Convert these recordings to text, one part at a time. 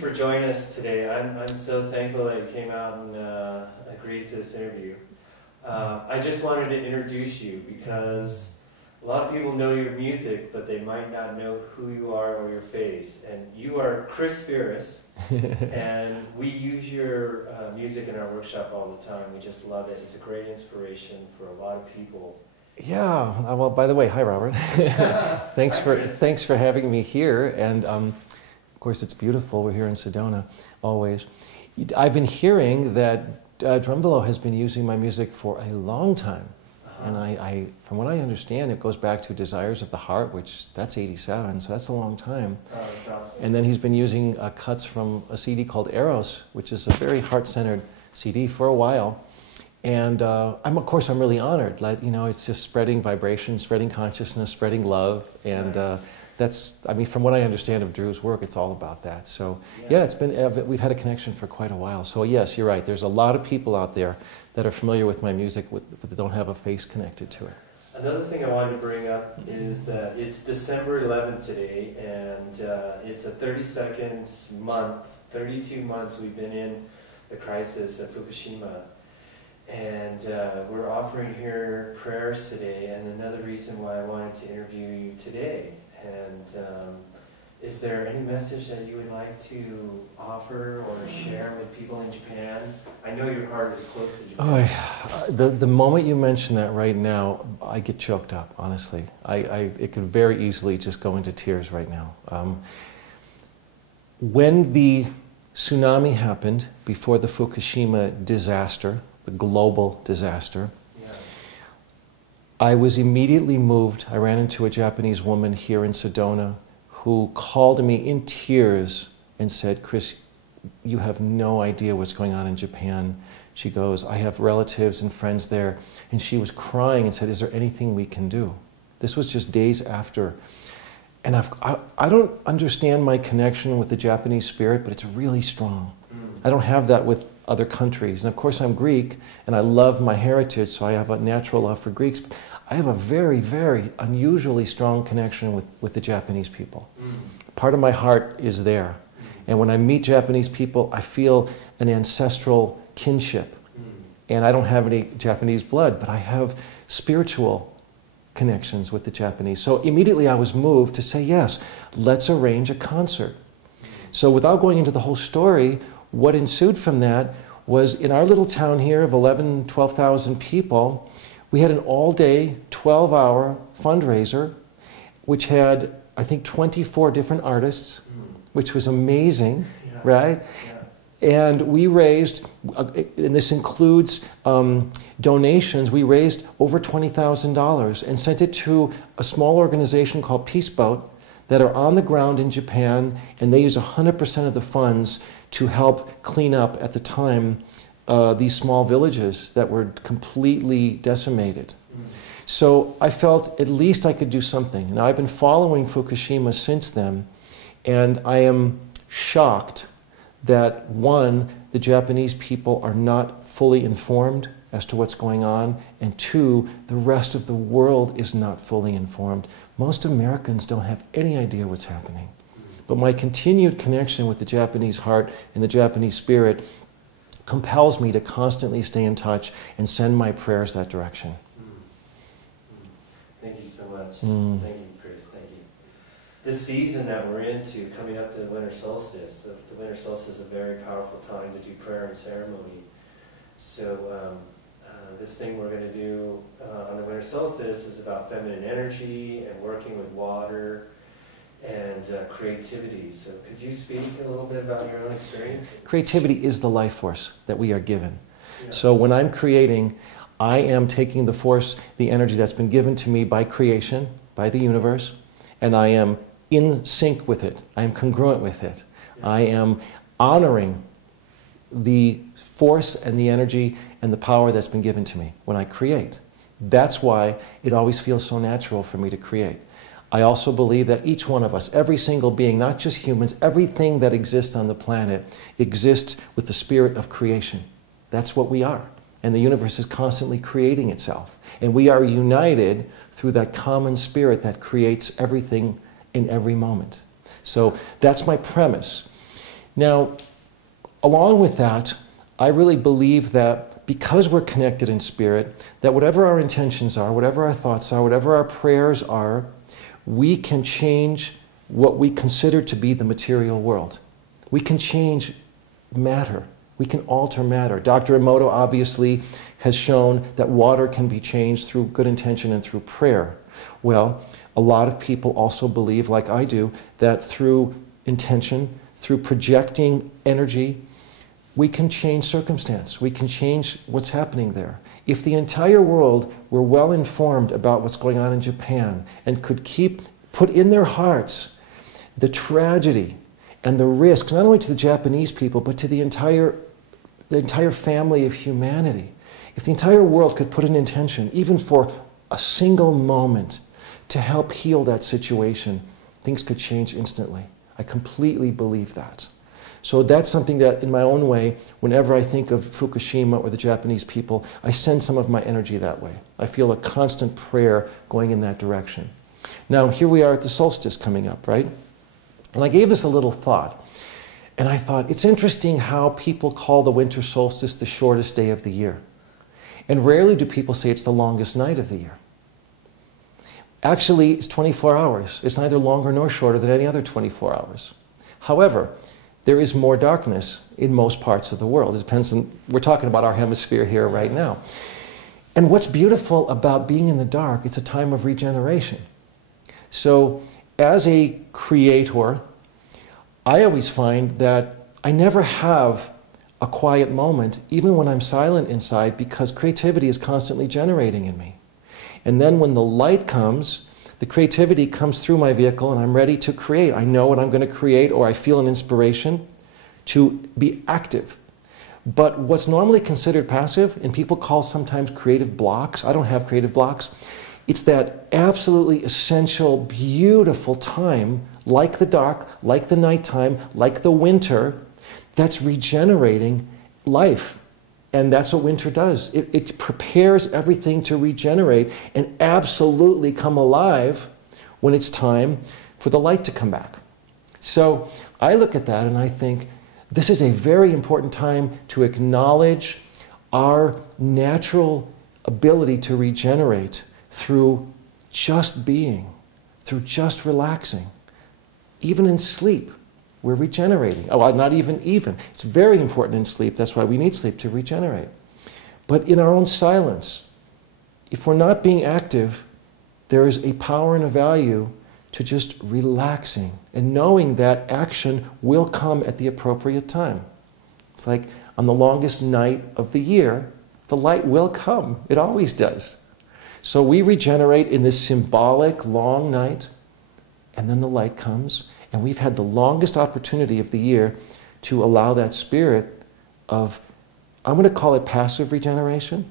for joining us today. I'm so thankful that you came out and agreed to this interview. I just wanted to introduce you because a lot of people know your music, but they might not know who you are or your face. And you are Chris Spheeris, and we use your music in our workshop all the time. We just love it. It's a great inspiration for a lot of people. Yeah, well, by the way, hi Robert. Thanks for having me here, and of course it's beautiful. We're here in Sedona, always. I've been hearing that Drumvelo has been using my music for a long time, and from what I understand, it goes back to Desires of the Heart, which that's '87, so that's a long time. Oh, that's awesome. And then he's been using cuts from a CD called Eros, which is a very heart-centered CD for a while. And of course, I'm really honored. Like, you know, it's just spreading vibration, spreading consciousness, spreading love, and that's, I mean, from what I understand of Drew's work, it's all about that. So yeah, it's been, we've had a connection for quite a while. So yes, you're right. There's a lot of people out there that are familiar with my music, but they don't have a face connected to it. Another thing I wanted to bring up is that it's December 11th today, and it's a 32nd month, 32 months we've been in the crisis of Fukushima. And we're offering here prayers today, and another reason why I wanted to interview you today. And is there any message that you would like to offer or share with people in Japan? I know your heart is close to Japan. Oh, the moment you mention that right now, I get choked up, honestly. It could very easily just go into tears right now. When the tsunami happened, before the Fukushima disaster, the global disaster, I was immediately moved. I ran into a Japanese woman here in Sedona who called me in tears and said, "Chris, you have no idea what's going on in Japan." She goes, "I have relatives and friends there." And she was crying and said, "Is there anything we can do?" This was just days after. And I don't understand my connection with the Japanese spirit, but it's really strong. I don't have that with other countries. And of course I'm Greek, and I love my heritage, so I have a natural love for Greeks. But I have a very, very unusually strong connection with the Japanese people. Part of my heart is there. And when I meet Japanese people, I feel an ancestral kinship. And I don't have any Japanese blood, but I have spiritual connections with the Japanese. So immediately I was moved to say, yes, let's arrange a concert. So without going into the whole story, what ensued from that was in our little town here of 11,000, 12,000 people, we had an all-day, 12-hour fundraiser, which had, I think, 24 different artists, which was amazing, right? And we raised, and this includes donations, we raised over $20,000 and sent it to a small organization called Peace Boat that are on the ground in Japan, and they use 100% of the funds to help clean up, at the time, these small villages that were completely decimated. So I felt at least I could do something. Now I've been following Fukushima since then, and I am shocked that, one, the Japanese people are not fully informed as to what's going on, and two, the rest of the world is not fully informed. Most Americans don't have any idea what's happening. But my continued connection with the Japanese heart and the Japanese spirit compels me to constantly stay in touch and send my prayers that direction. Thank you so much. Thank you, Chris. Thank you. This season that we're into, coming up to the Winter Solstice, the Winter Solstice is a very powerful time to do prayer and ceremony. So this thing we're going to do on the Winter Solstice is about feminine energy and working with water and creativity. So could you speak a little bit about your own experience? Creativity is the life force that we are given. So when I'm creating, I am taking the force, the energy that's been given to me by creation, by the universe, and I am in sync with it. I am congruent with it. I am honoring the force and the energy and the power that's been given to me when I create. That's why it always feels so natural for me to create. I also believe that each one of us, every single being, not just humans, everything that exists on the planet exists with the spirit of creation. That's what we are. And the universe is constantly creating itself. And we are united through that common spirit that creates everything in every moment. So that's my premise. Now, along with that, I really believe that because we're connected in spirit, that whatever our intentions are, whatever our thoughts are, whatever our prayers are, we can change what we consider to be the material world. We can change matter. We can alter matter. Dr. Emoto obviously has shown that water can be changed through good intention and through prayer. Well, a lot of people also believe, like I do, that through intention, through projecting energy, we can change circumstance. We can change what's happening there. If the entire world were well informed about what's going on in Japan and could put in their hearts the tragedy and the risk, not only to the Japanese people, but to the entire family of humanity. If the entire world could put an intention, even for a single moment, to help heal that situation, things could change instantly. I completely believe that. So that's something that, in my own way, whenever I think of Fukushima or the Japanese people, I send some of my energy that way. I feel a constant prayer going in that direction. Now, here we are at the solstice coming up, right? And I gave this a little thought. And I thought, it's interesting how people call the winter solstice the shortest day of the year. And rarely do people say it's the longest night of the year. Actually, it's 24 hours. It's neither longer nor shorter than any other 24 hours. However, there is more darkness in most parts of the world. It depends on, we're talking about our hemisphere here right now. And what's beautiful about being in the dark, it's a time of regeneration. So as a creator, I always find that I never have a quiet moment, even when I'm silent inside, because creativity is constantly generating in me. And then when the light comes, the creativity comes through my vehicle and I'm ready to create. I know what I'm going to create, or I feel an inspiration to be active. But what's normally considered passive, and people call sometimes creative blocks, I don't have creative blocks, it's that absolutely essential, beautiful time, like the dark, like the nighttime, like the winter, that's regenerating life. And that's what winter does. It prepares everything to regenerate and absolutely come alive when it's time for the light to come back. So I look at that and I think this is a very important time to acknowledge our natural ability to regenerate through just being, through just relaxing. Even in sleep, we're regenerating. Oh, well, not even. It's very important in sleep. That's why we need sleep, to regenerate. But in our own silence, if we're not being active, there is a power and a value to just relaxing and knowing that action will come at the appropriate time. It's like on the longest night of the year, the light will come. It always does. So we regenerate in this symbolic long night, and then the light comes. And we've had the longest opportunity of the year to allow that spirit of, I'm going to call it passive regeneration,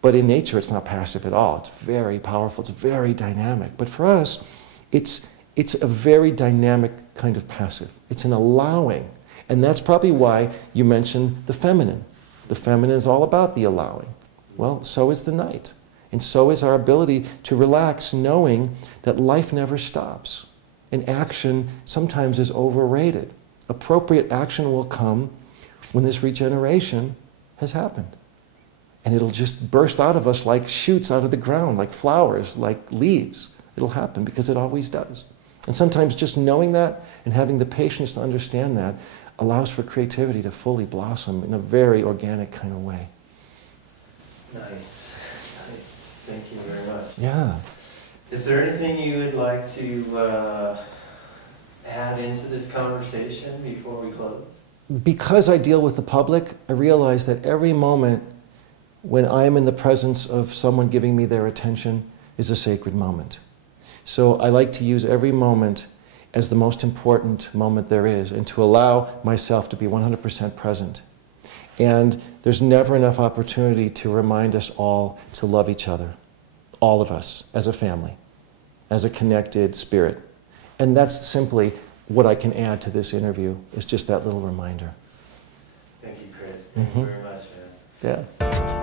but in nature it's not passive at all. It's very powerful, it's very dynamic. But for us, it's a very dynamic kind of passive. It's an allowing. And that's probably why you mentioned the feminine. The feminine is all about the allowing. Well, so is the night. And so is our ability to relax, knowing that life never stops. And action sometimes is overrated. Appropriate action will come when this regeneration has happened. And it'll just burst out of us like shoots out of the ground, like flowers, like leaves. It'll happen because it always does. And sometimes just knowing that and having the patience to understand that allows for creativity to fully blossom in a very organic kind of way. Nice. Nice. Thank you very much. Yeah. Is there anything you would like to add into this conversation before we close? Because I deal with the public, I realize that every moment when I am in the presence of someone giving me their attention is a sacred moment. So I like to use every moment as the most important moment there is, and to allow myself to be 100% present. And there's never enough opportunity to remind us all to love each other. All of us, as a family, as a connected spirit. And that's simply what I can add to this interview, is just that little reminder. Thank you, Chris. Thank you very much, man. Yeah.